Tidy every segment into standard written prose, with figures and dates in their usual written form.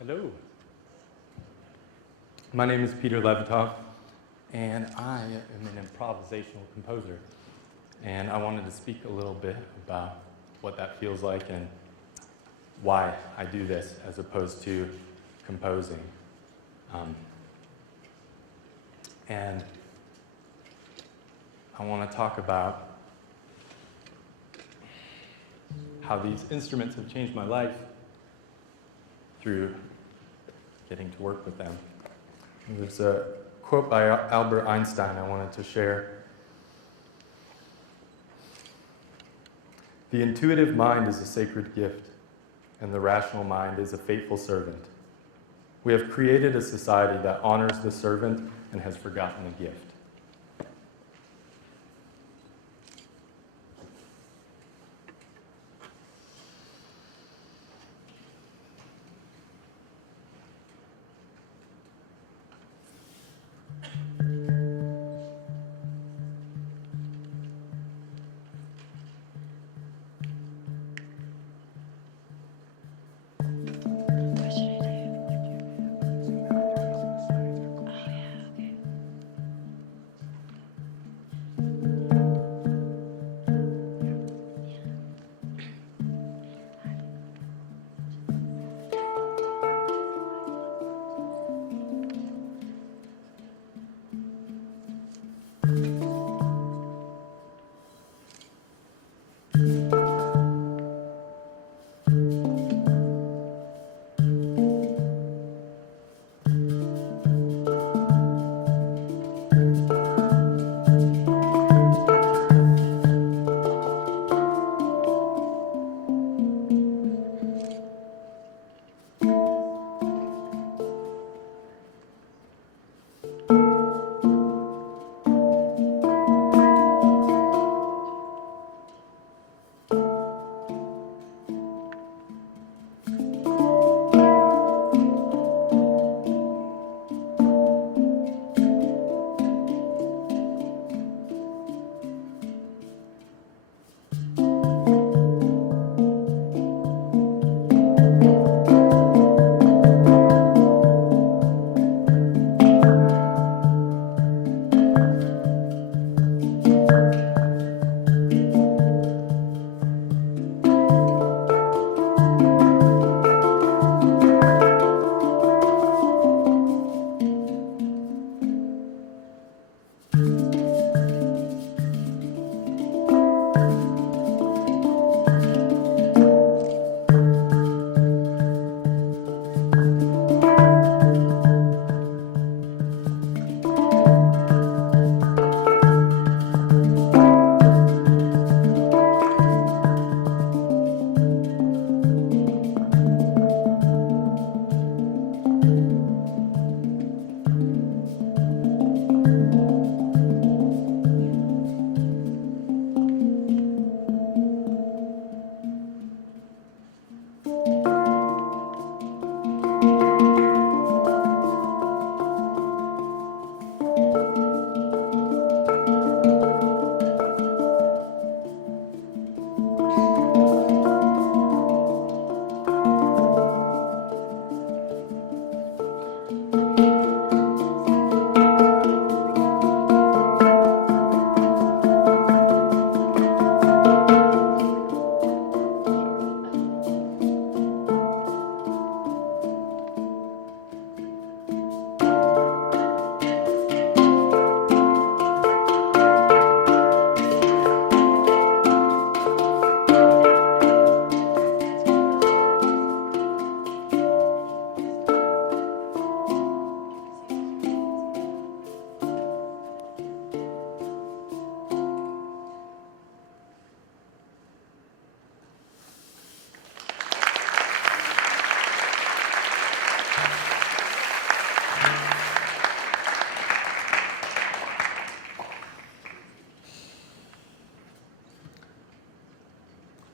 Hello. My name is Peter Levitov, and I am an improvisational composer. And I wanted to speak a little bit about what that feels like and why I do this as opposed to composing. And I want to talk about how these instruments have changed my life through getting to work with them. There's a quote by Albert Einstein I wanted to share. The intuitive mind is a sacred gift, and the rational mind is a faithful servant. We have created a society that honors the servant and has forgotten the gift.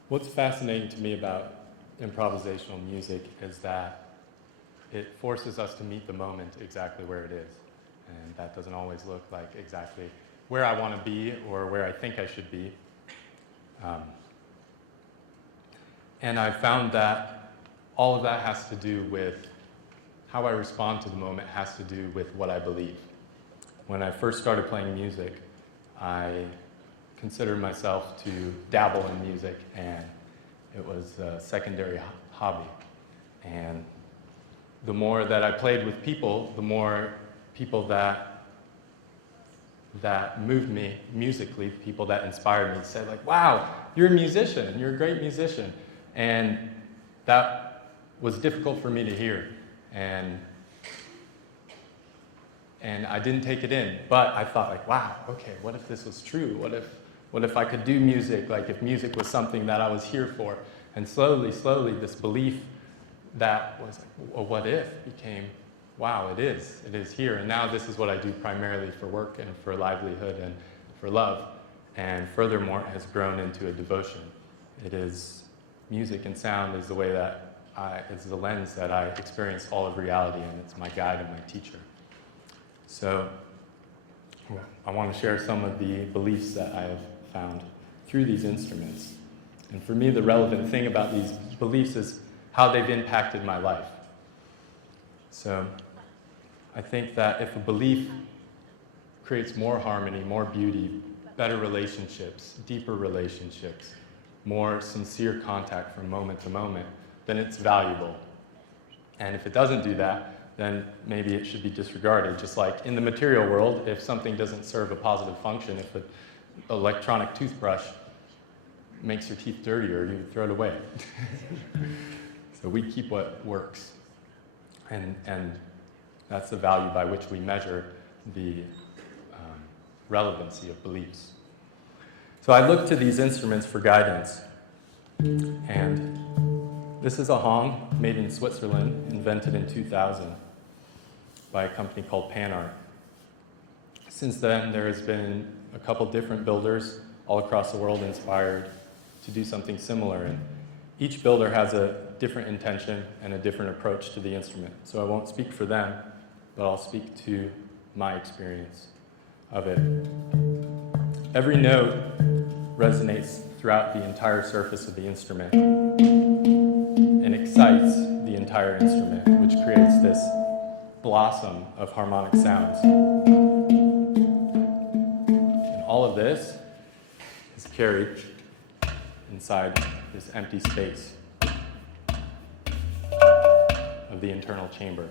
What's fascinating to me about improvisational music is that it forces us to meet the moment exactly where it is. And that doesn't always look like exactly where I want to be or where I think I should be. And I found that all of that has to do with how I respond to the moment has to do with what I believe. When I first started playing music, I considered myself to dabble in music, and it was a secondary hobby. And the more that I played with people, the more people that moved me musically, people that inspired me, said like, wow, you're a musician, you're a great musician. And that was difficult for me to hear. And I didn't take it in, but I thought like, wow, okay, what if this was true? What if I could do music, like if music was something that I was here for? And slowly, this belief that was like, well, what if became, wow, it is here. And now this is what I do primarily for work and for livelihood and for love. And furthermore, it has grown into a devotion. It is, music and sound is the way that it's the lens that I experience all of reality, and it's my guide and my teacher. So I want to share some of the beliefs that I have found through these instruments. And for me, the relevant thing about these beliefs is how they've impacted my life. So I think that if a belief creates more harmony, more beauty, better relationships, deeper relationships, more sincere contact from moment to moment, then it's valuable. And if it doesn't do that, then maybe it should be disregarded. Just like in the material world, if something doesn't serve a positive function, if an electronic toothbrush makes your teeth dirtier, you throw it away. So we keep what works. And that's the value by which we measure the relevancy of beliefs. So I look to these instruments for guidance. And this is a hong made in Switzerland, invented in 2000 by a company called Panart. Since then, there has been a couple different builders all across the world inspired to do something similar. And each builder has a different intention and a different approach to the instrument. So I won't speak for them, but I'll speak to my experience of it. Every note resonates throughout the entire surface of the instrument and excites the entire instrument, which creates this blossom of harmonic sounds. And all of this is carried inside this empty space of the internal chamber.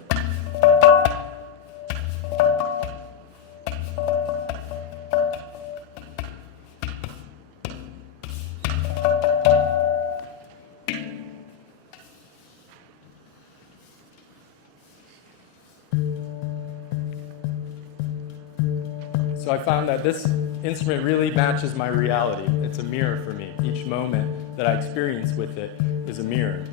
So I found that this instrument really matches my reality. It's a mirror for me. Each moment that I experience with it is a mirror.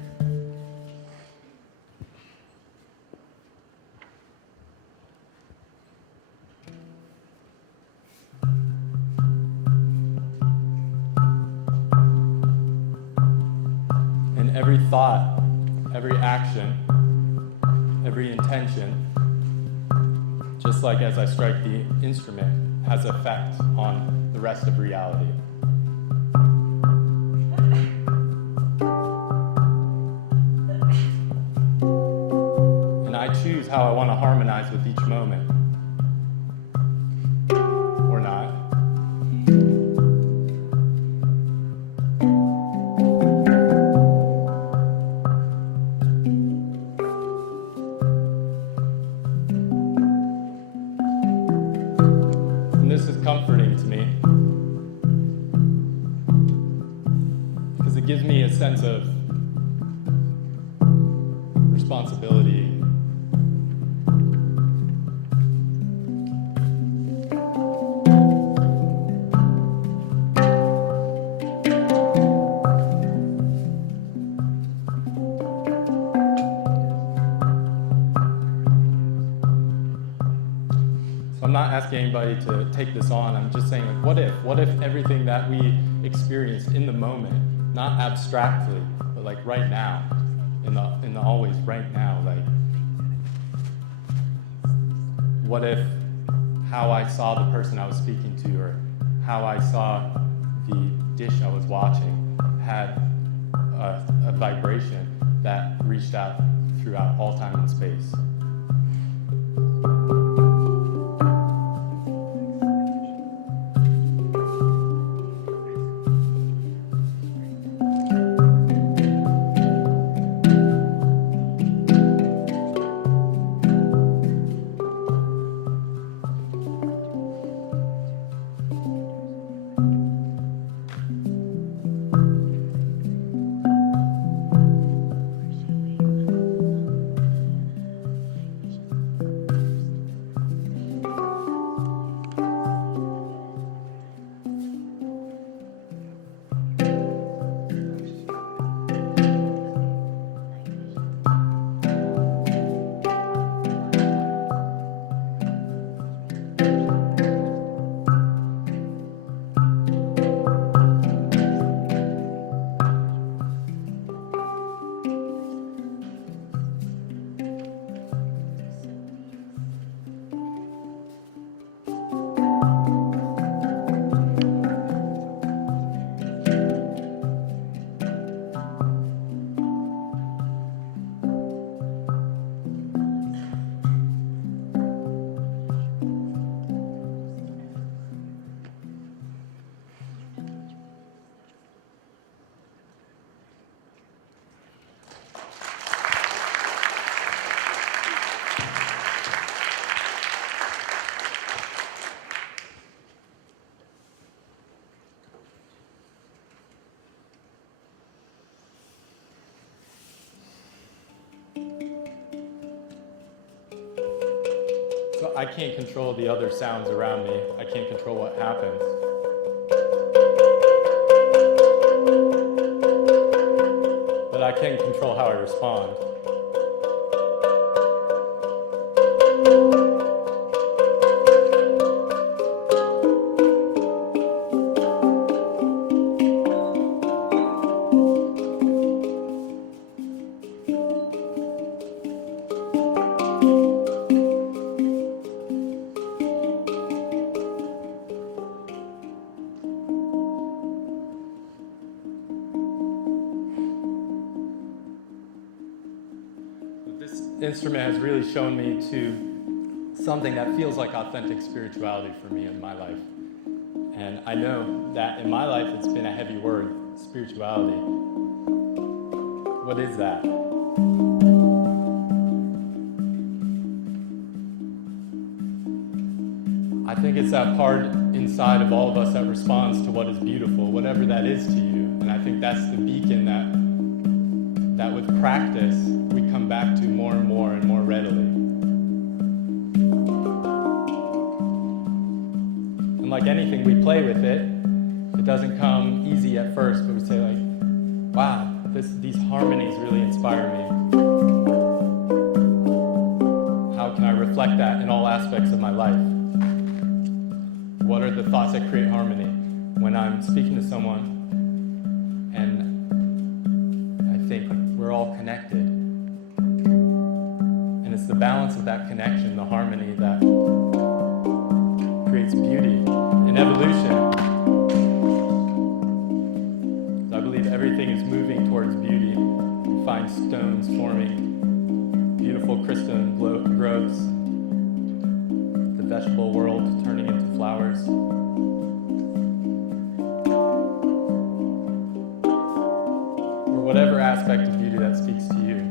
And every thought, every action, every intention, just like as I strike the instrument, has effect on the rest of reality. And I choose how I want to harmonize with each moment. Or not. This is comforting to me because it gives me a sense of responsibility. I'm not asking anybody to take this on. I'm just saying, like, what if everything that we experienced in the moment, not abstractly, but like right now, in the always right now, like, what if how I saw the person I was speaking to, or how I saw the dish I was watching, had a vibration that reached out throughout all time and space. So I can't control the other sounds around me. I can't control what happens. But I can control how I respond. Instrument has really shown me to something that feels like authentic spirituality for me in my life. And I know that in my life it's been a heavy word, spirituality. What is that? I think it's that part inside of all of us that responds to what is beautiful, whatever that is to you. And I think that's the beacon that with practice, we come back to more and more readily. And like anything, we play with it. It doesn't come easy at first, but we say like, wow, these harmonies really inspire me. How can I reflect that in all aspects of my life? What are the thoughts that create harmony? When I'm speaking to someone and I think like, we're all connected. And it's the balance of that connection, the harmony that creates beauty and evolution. I believe everything is moving towards beauty. We find stones forming beautiful crystalline growths, the vegetable world turning into flowers. Or whatever aspect of beauty that speaks to you.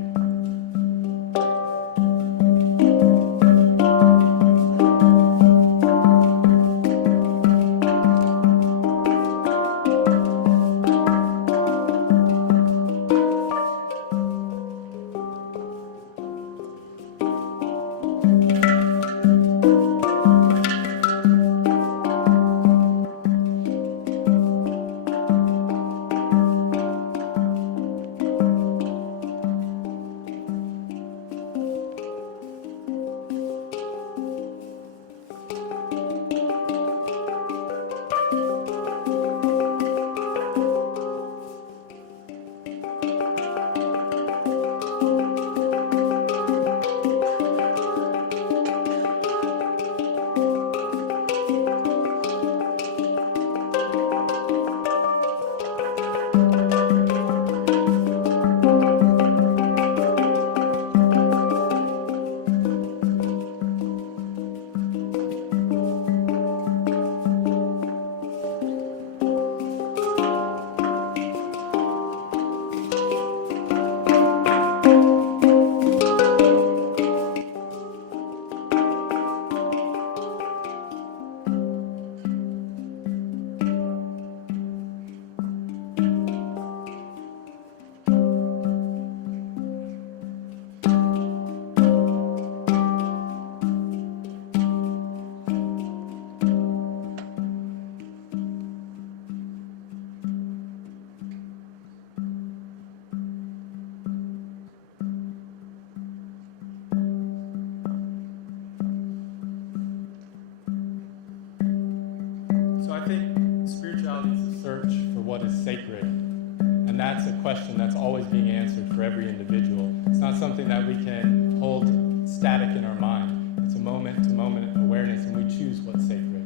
I think spirituality is a search for what is sacred. And that's a question that's always being answered for every individual. It's not something that we can hold static in our mind. It's a moment-to-moment awareness, and we choose what's sacred.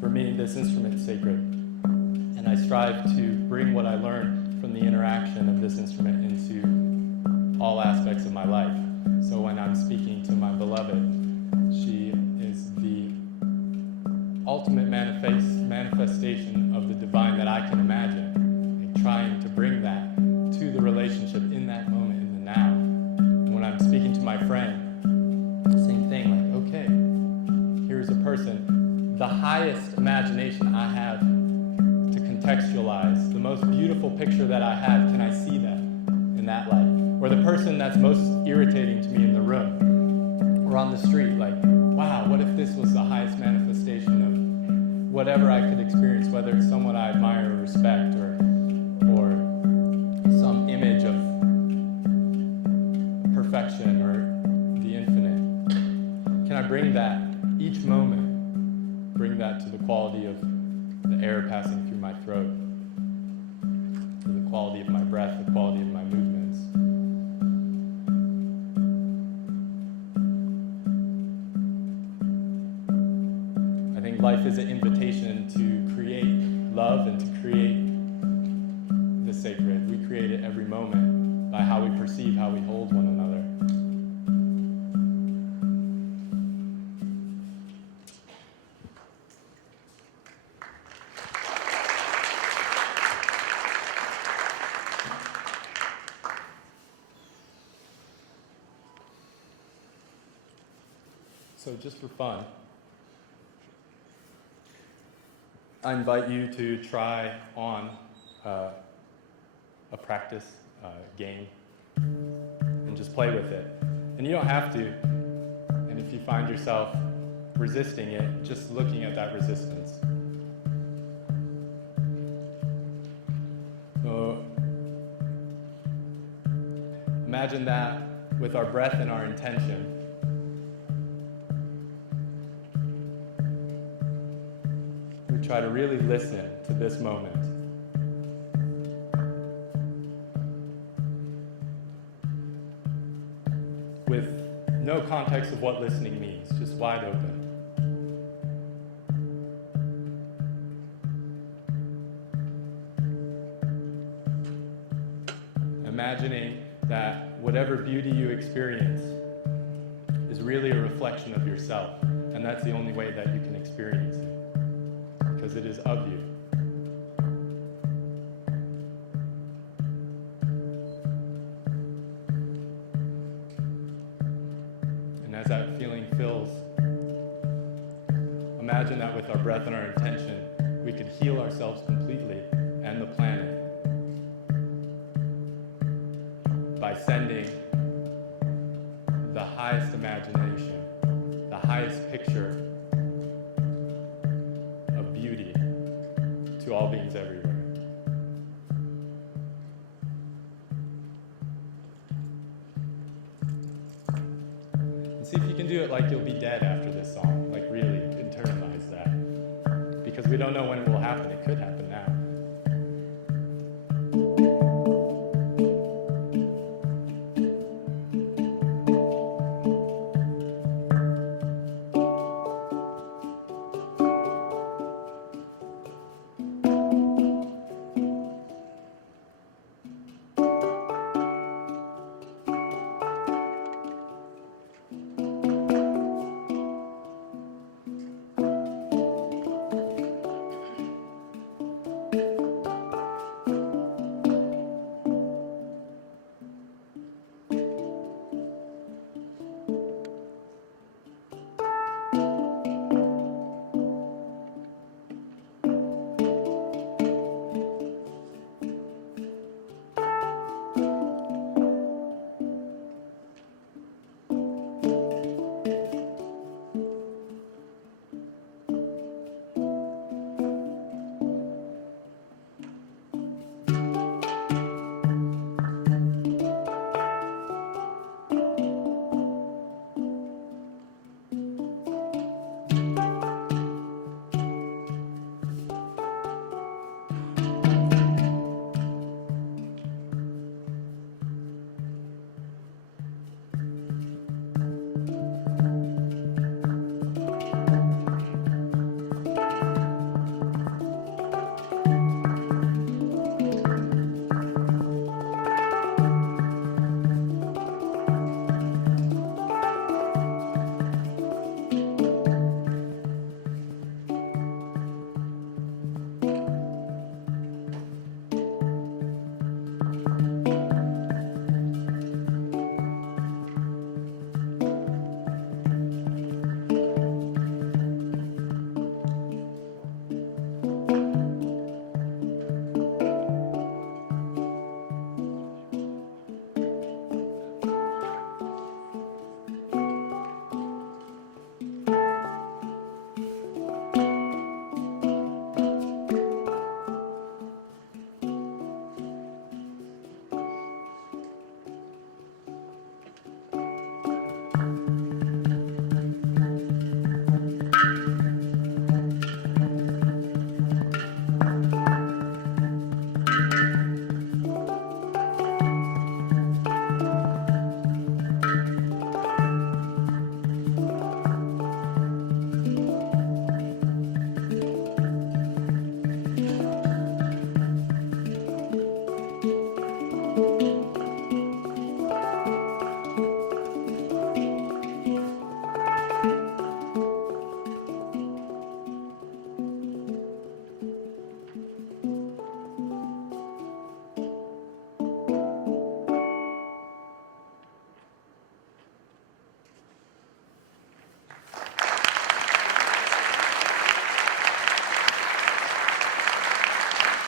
For me, this instrument is sacred. And I strive to bring what I learned from the interaction of this instrument into all aspects of my life. So when I'm speaking to my beloved, she is the ultimate manifestation of the divine that I can imagine, and trying to bring that to the relationship in that moment, in the now. And when I'm speaking to my friend, same thing, like, okay, here's a person, the highest imagination I have to contextualize, the most beautiful picture that I have, can I see that in that light? Or the person that's most irritating to me in the room, or on the street, like, wow, what if this was the highest manifestation of whatever I could experience, whether it's someone I admire or respect, or some image of perfection or the infinite. Can I bring that, each moment, bring that to the quality of the air passing through my throat, to the quality of my breath, the quality of my movements? I think life is an invitation to create love and to create the sacred. We create it every moment by how we perceive, how we hold one another. So just for fun, I invite you to try on a practice game and just play with it. And you don't have to. And if you find yourself resisting it, just looking at that resistance. So imagine that with our breath and our intention. We try to really listen to this moment. With no context of what listening means, just wide open. Imagining that whatever beauty you experience is really a reflection of yourself, and that's the only way that you can experience it, because it is of you. As that feeling fills, imagine that with our breath and our intention, we could heal ourselves completely and the planet by sending the highest imagination, the highest picture of beauty to all beings everywhere. See if you can do it like you'll be dead after this song, like really internalize that. Because we don't know when it will happen. It could happen now.